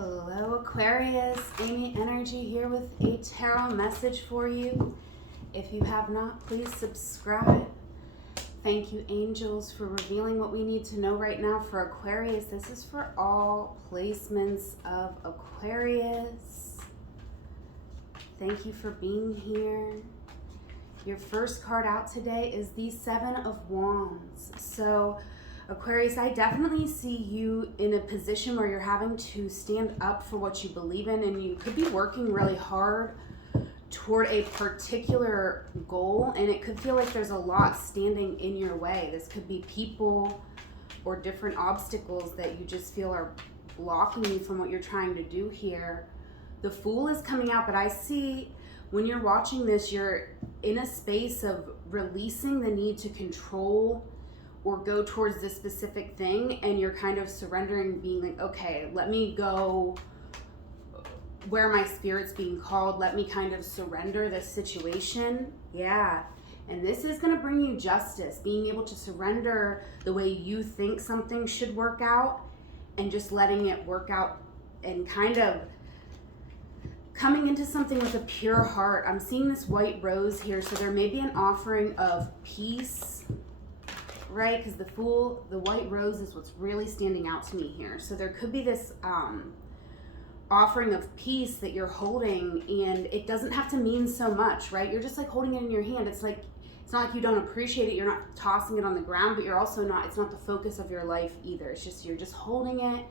Hello Aquarius, Amy Energy here with a tarot message for you. If you have not, please subscribe. Thank you angels for revealing what we need to know right now for Aquarius. This is for all placements of Aquarius. Thank you for being here. Your first card out today is the Seven of Wands. So Aquarius, I definitely see you in a position where you're having to stand up for what you believe in, and you could be working really hard toward a particular goal, and it could feel like there's a lot standing in your way. This could be people or different obstacles that you just feel are blocking you from what you're trying to do here. The Fool is coming out, but I see when you're watching this, you're in a space of releasing the need to control or go towards this specific thing, and you're kind of surrendering, being like, okay, let me go where my spirit's being called. Let me kind of surrender this situation. Yeah. And this is going to bring you justice, being able to surrender the way you think something should work out and just letting it work out and kind of coming into something with a pure heart. I'm seeing this white rose here, so there may be an offering of peace, right? Because the Fool, the white rose is what's really standing out to me here. So there could be this offering of peace that you're holding, and it doesn't have to mean so much, right? You're just like holding it in your hand. It's like, it's not like you don't appreciate it. You're not tossing it on the ground, but you're also not, it's not the focus of your life either. It's just, you're just holding it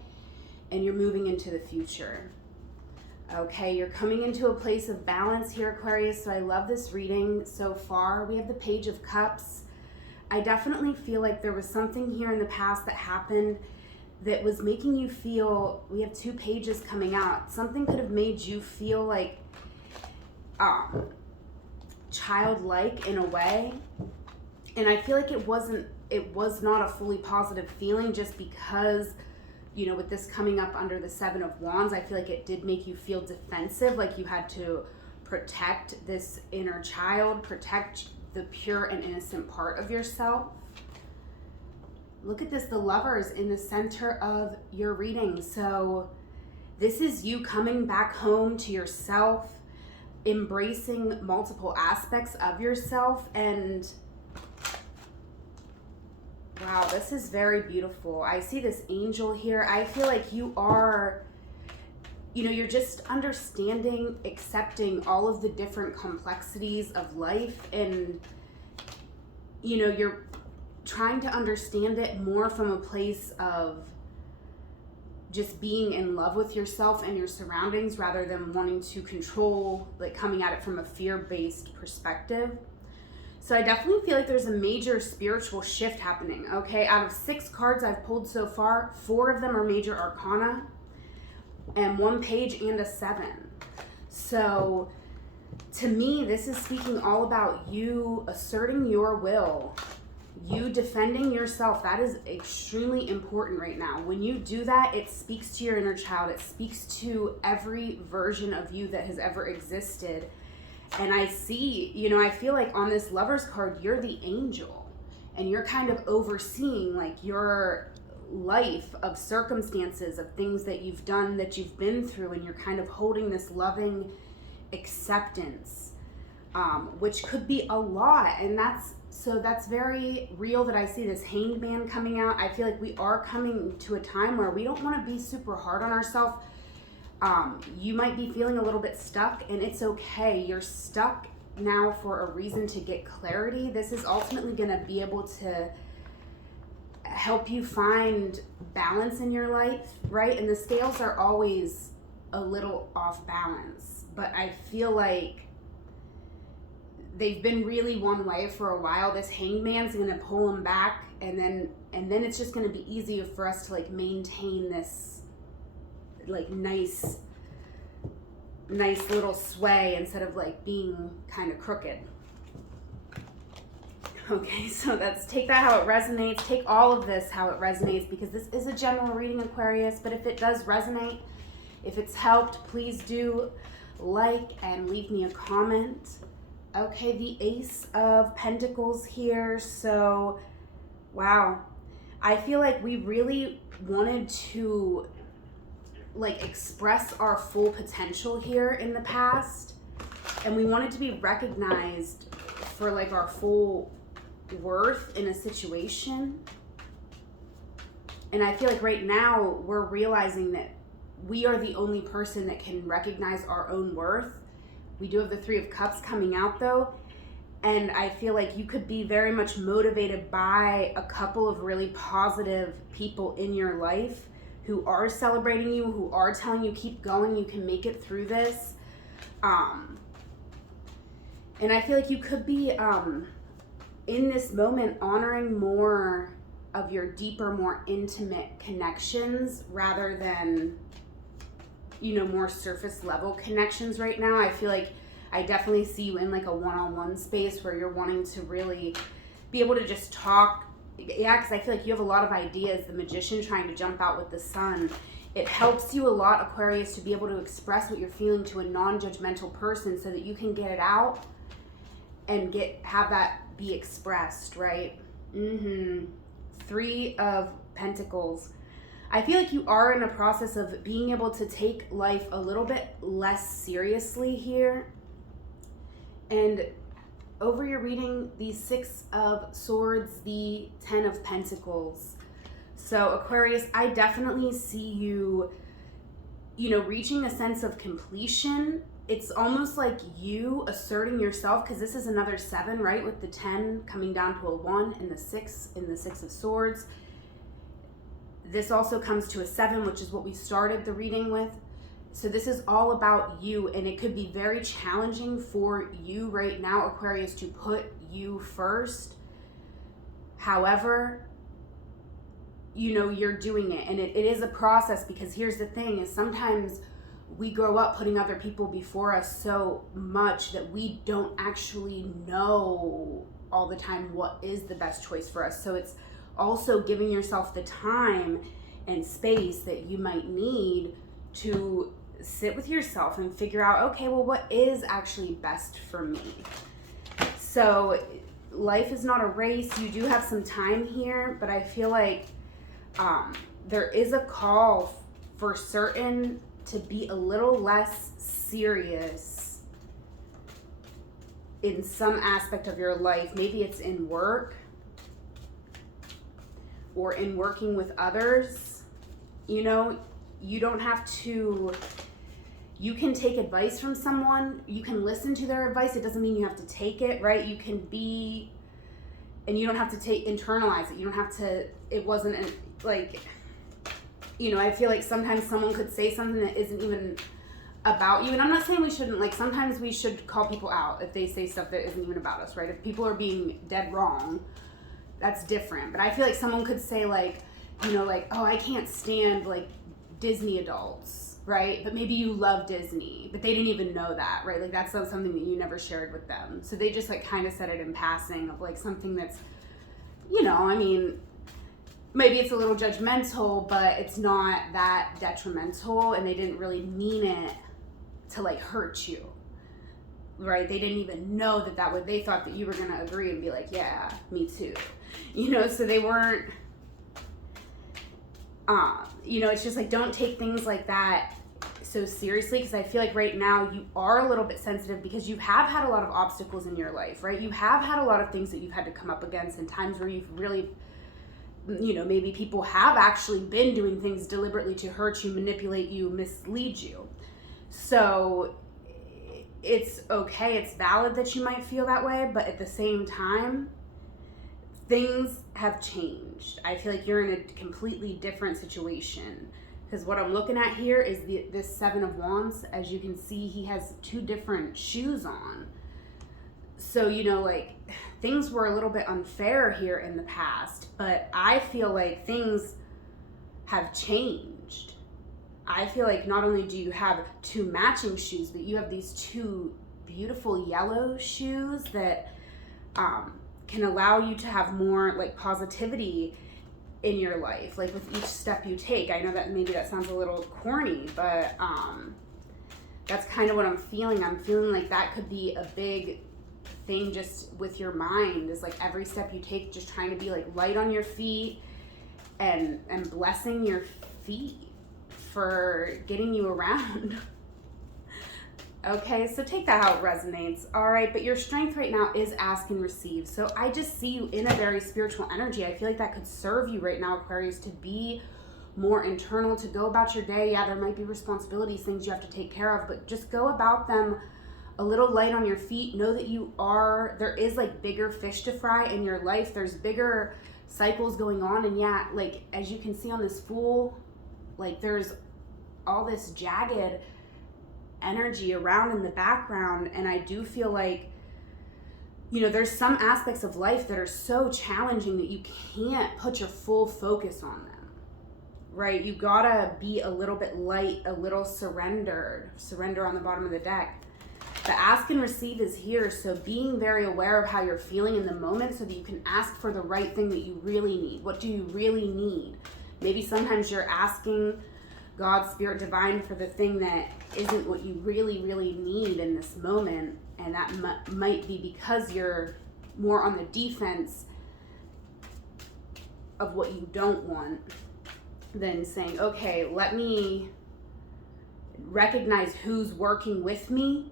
and you're moving into the future. Okay, you're coming into a place of balance here, Aquarius. So I love this reading so far. We have the Page of Cups. I definitely feel like there was something here in the past that happened that was making you feel, we have two pages coming out. Something could have made you feel like childlike in a way. And I feel like it was not a fully positive feeling, just because, you know, with this coming up under the Seven of Wands, I feel like it did make you feel defensive, like you had to protect this inner child, protect the pure and innocent part of yourself. Look at this, the Lover is in the center of your reading. So this is you coming back home to yourself, embracing multiple aspects of yourself, and wow, this is very beautiful. I see this angel here. I feel like you are, you know, you're just understanding, accepting all of the different complexities of life, and, you know, you're trying to understand it more from a place of just being in love with yourself and your surroundings rather than wanting to control, like coming at it from a fear-based perspective. So I definitely feel like there's a major spiritual shift happening, okay? Out of 6 cards I've pulled so far, 4 of them are major arcana, and 1 page and a 7. So to me, this is speaking all about you asserting your will, you defending yourself. That is extremely important right now. When you do that, it speaks to your inner child. It speaks to every version of you that has ever existed. And I see, you know, I feel like on this Lover's card, you're the angel, and you're kind of overseeing like your life of circumstances, of things that you've done, that you've been through, and you're kind of holding this loving acceptance, which could be a lot. And that's very real that I see this Hanged Man coming out. I feel like we are coming to a time where we don't want to be super hard on ourselves. You might be feeling a little bit stuck, and it's okay. You're stuck now for a reason, to get clarity. This is ultimately going to be able to help you find balance in your life, right? And the scales are always a little off balance, but I feel like they've been really one way for a while. This Hanged Man's going to pull them back, and then it's just going to be easier for us to like maintain this like nice little sway instead of like being kind of crooked. Okay, so take that how it resonates. Take all of this how it resonates, because this is a general reading, Aquarius, but if it does resonate, if it's helped, please do like and leave me a comment. Okay, the Ace of Pentacles here. So, wow. I feel like we really wanted to like express our full potential here in the past, and we wanted to be recognized for like our full worth in a situation. And I feel like right now we're realizing that we are the only person that can recognize our own worth. We do have the Three of Cups coming out though, and I feel like you could be very much motivated by a couple of really positive people in your life who are celebrating you, who are telling you keep going, you can make it through this. And I feel like you could be in this moment honoring more of your deeper, more intimate connections rather than, you know, more surface level connections right now. I feel like I definitely see you in like a one-on-one space where you're wanting to really be able to just talk. Yeah, because I feel like you have a lot of ideas. The Magician trying to jump out with the Sun. It helps you a lot, Aquarius, to be able to express what you're feeling to a non-judgmental person so that you can get it out and have that be expressed, right? Three of Pentacles. I feel like you are in a process of being able to take life a little bit less seriously here. And over your reading, the Six of Swords, the Ten of Pentacles. So Aquarius, I definitely see you, you know, reaching a sense of completion. It's almost like you asserting yourself, because this is another 7, right? With the 10 coming down to a 1 and the 6 in the Six of Swords. This also comes to a 7, which is what we started the reading with. So this is all about you, and it could be very challenging for you right now, Aquarius, to put you first. However, you know, you're doing it, and it is a process, because here's the thing is sometimes we grow up putting other people before us so much that we don't actually know all the time what is the best choice for us. So it's also giving yourself the time and space that you might need to sit with yourself and figure out, okay, well, what is actually best for me? So life is not a race. You do have some time here, but I feel like there is a call for certain to be a little less serious in some aspect of your life. Maybe it's in work or in working with others. You know, you don't have to, you can take advice from someone, you can listen to their advice. It doesn't mean you have to take it, right? You can be, and you don't have to internalize it. You don't have to, it wasn't like, you know, I feel like sometimes someone could say something that isn't even about you. And I'm not saying we shouldn't, like, sometimes we should call people out if they say stuff that isn't even about us, right? If people are being dead wrong, that's different. But I feel like someone could say, like, you know, like, oh, I can't stand, like, Disney adults, right? But maybe you love Disney, but they didn't even know that, right? Like, that's not something that you never shared with them. So they just, like, kind of said it in passing of, like, something that's, you know, I mean, maybe it's a little judgmental, but it's not that detrimental, and they didn't really mean it to, like, hurt you, right? They didn't even know that they thought that you were going to agree and be like, yeah, me too. You know, so they weren't, you know, it's just like, don't take things like that so seriously, because I feel like right now you are a little bit sensitive because you have had a lot of obstacles in your life, right? You have had a lot of things that you've had to come up against, and times where you've really, you know, maybe people have actually been doing things deliberately to hurt you, manipulate you, mislead you. So it's okay, it's valid that you might feel that way, but at the same time, things have changed. I feel like you're in a completely different situation, because what I'm looking at here is this Seven of Wands. As you can see, he has 2 different shoes on. So, you know, like, things were a little bit unfair here in the past, but I feel like things have changed. I feel like not only do you have 2 matching shoes, but you have these 2 beautiful yellow shoes that can allow you to have more, like, positivity in your life, like, with each step you take. I know that maybe that sounds a little corny, but that's kind of what I'm feeling. I'm feeling like that could be a big thing just with your mind, is like every step you take, just trying to be like light on your feet and blessing your feet for getting you around. Okay, so take that how it resonates. All right, but your strength right now is ask and receive. So I just see you in a very spiritual energy. I feel like that could serve you right now, Aquarius, to be more internal, to go about your day. Yeah, there might be responsibilities, things you have to take care of, but just go about them a little light on your feet. Know that there is like bigger fish to fry in your life. There's bigger cycles going on. And yeah, like as you can see on this Fool, like there's all this jagged energy around in the background. And I do feel like, you know, there's some aspects of life that are so challenging that you can't put your full focus on them, right? You gotta be a little bit light, a little surrender on the bottom of the deck. The ask and receive is here, so being very aware of how you're feeling in the moment so that you can ask for the right thing that you really need. What do you really need? Maybe sometimes you're asking God, Spirit, Divine for the thing that isn't what you really, really need in this moment, and that might be because you're more on the defense of what you don't want than saying, okay, let me recognize who's working with me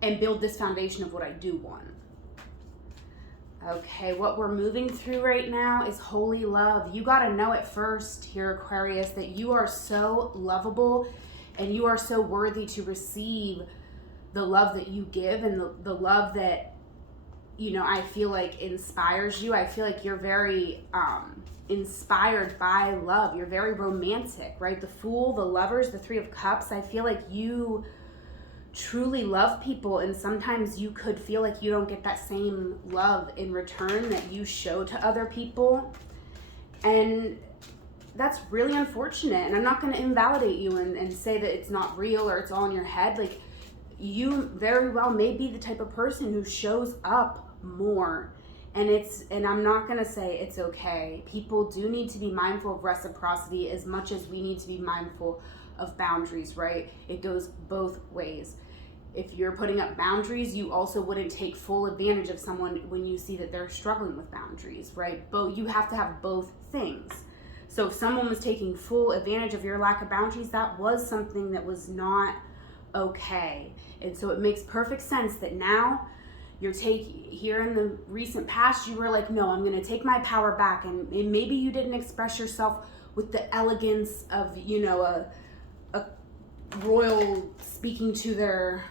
and build this foundation of what I do want. Okay, what we're moving through right now is holy love. You got to know it first here, Aquarius, that you are so lovable and you are so worthy to receive the love that you give, and the love that, you know, I feel like inspires you. I feel like you're very inspired by love. You're very romantic, right? The Fool, the Lovers, the Three of Cups. I feel like you truly love people, and sometimes you could feel like you don't get that same love in return that you show to other people, and that's really unfortunate. And I'm not going to invalidate you and say that it's not real or it's all in your head. Like, you very well may be the type of person who shows up more, and I'm not going to say it's okay. People do need to be mindful of reciprocity as much as we need to be mindful of boundaries, right? It goes both ways. If you're putting up boundaries, you also wouldn't take full advantage of someone when you see that they're struggling with boundaries, right? You have to have both things. So if someone was taking full advantage of your lack of boundaries, that was something that was not okay. And so it makes perfect sense that now here in the recent past, you were like, no, I'm going to take my power back. And maybe you didn't express yourself with the elegance of, you know, a royal speaking to their,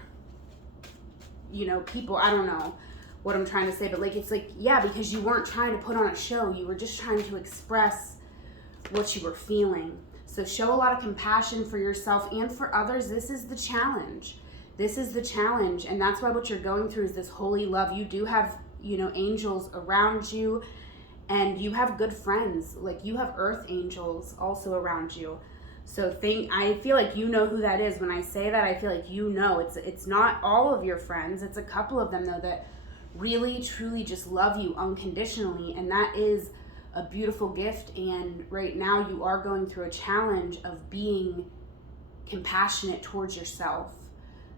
you know, people. I don't know what I'm trying to say, but like, it's like, yeah, because you weren't trying to put on a show. You were just trying to express what you were feeling. So show a lot of compassion for yourself and for others. This is the challenge. This is the challenge. And that's why what you're going through is this holy love. You do have, you know, angels around you, and you have good friends. Like, you have earth angels also around you. So I feel like you know who that is. When I say that, I feel like you know. It's not all of your friends. It's a couple of them, though, that really, truly just love you unconditionally. And that is a beautiful gift. And right now you are going through a challenge of being compassionate towards yourself.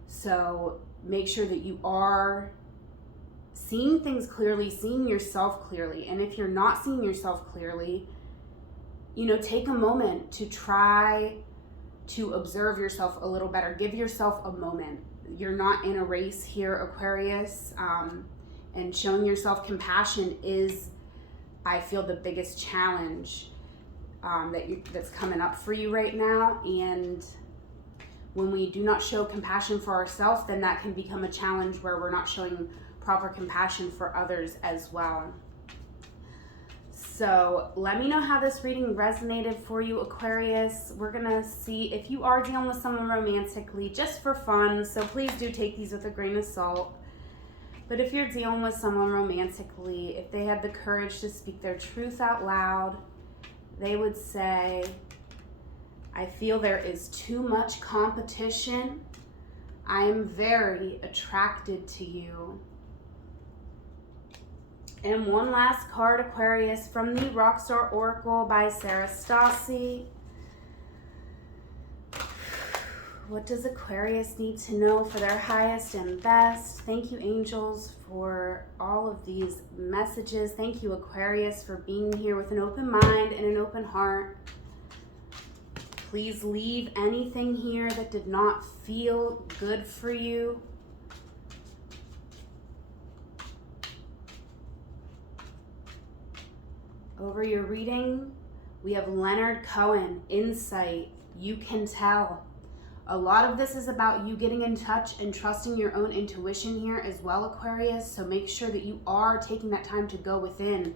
So make sure that you are seeing things clearly, seeing yourself clearly. And if you're not seeing yourself clearly, you know, take a moment to try to observe yourself a little better. Give yourself a moment. You're not in a race here, Aquarius. And showing yourself compassion is, I feel, the biggest challenge that's coming up for you right now. And when we do not show compassion for ourselves, then that can become a challenge where we're not showing proper compassion for others as well. So let me know how this reading resonated for you, Aquarius. We're gonna see if you are dealing with someone romantically, just for fun. So please do take these with a grain of salt. But if you're dealing with someone romantically, if they had the courage to speak their truth out loud, they would say, I feel there is too much competition. I am very attracted to you. And one last card, Aquarius, from the Rockstar Oracle by Sarah Stassi. What does Aquarius need to know for their highest and best? Thank you, angels, for all of these messages. Thank you, Aquarius, for being here with an open mind and an open heart. Please leave anything here that did not feel good for you. Over your reading, we have Leonard Cohen, insight. You can tell. A lot of this is about you getting in touch and trusting your own intuition here as well, Aquarius. So make sure that you are taking that time to go within.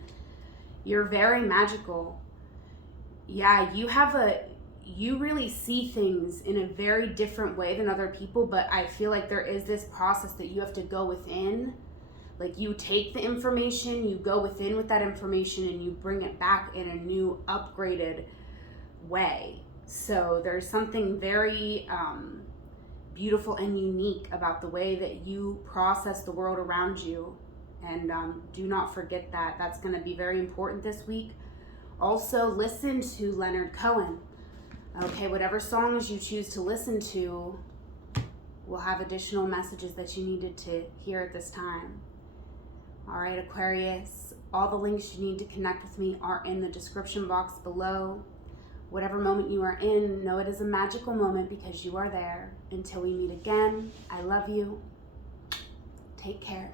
You're very magical. Yeah, you really see things in a very different way than other people, but I feel like there is this process that you have to go within. Like you take the information, you go within with that information, and you bring it back in a new upgraded way. So there's something very beautiful and unique about the way that you process the world around you. And do not forget that. That's going to be very important this week. Also, listen to Leonard Cohen. Okay, whatever songs you choose to listen to will have additional messages that you needed to hear at this time. All right, Aquarius, all the links you need to connect with me are in the description box below. Whatever moment you are in, know it is a magical moment because you are there. Until we meet again, I love you. Take care.